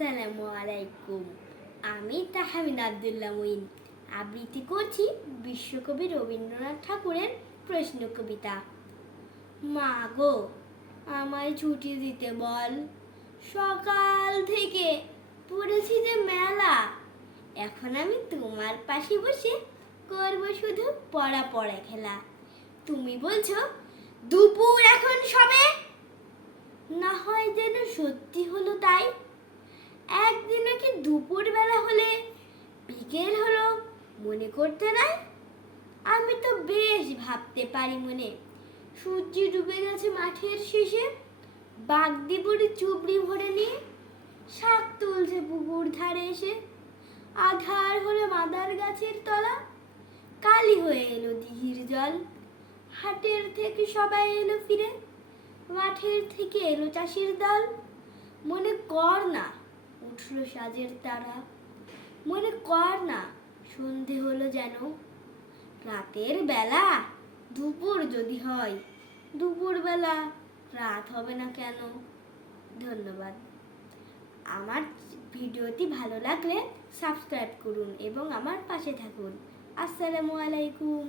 আসসালামু আলাইকুম। আমি তাহমিদ আব্দুল্লাহ মুইন আবৃত্তি করছি বিশ্বকবি রবীন্দ্রনাথ ঠাকুরের প্রশ্ন কবিতা। মা গো, আমায় ছুটি দিতে বল, সকাল থেকে পড়েছি যে মেলা। এখন আমি তোমার পাশে বসে করব শুধু পড়া পড়া খেলা। তুমি বলছো দুপুর এখন সবে, না হয় যেন সত্যি হলো তাই। একদিনও কি দুপুর বেলা হলে বিকেল হলো মনে করতে নাই? আমি তো বেশ ভাবতে পারি মনে, সূর্য ডুবে গেছে মাঠের শেষে, বাগদি বুড়ি চুবড়ি ভরে নিয়ে শাক তুলছে পুকুর ধারে এসে। আধার হলো মাদার গাছের তলা, কালি হয়ে এলো দিঘির জল। হাটের থেকে সবাই এলো ফিরে, মাঠের থেকে এলো চাষির দল। মনে কর না উঠলো সাজের তারা, মনে কর না সন্ধে হলো যেন। রাতের বেলা দুপুর যদি হয়, দুপুর বেলা রাত হবে না কেন? ধন্যবাদ। আমার ভিডিওটি ভালো লাগলে সাবস্ক্রাইব করুন এবং আমার পাশে থাকুন। আসসালামু আলাইকুম।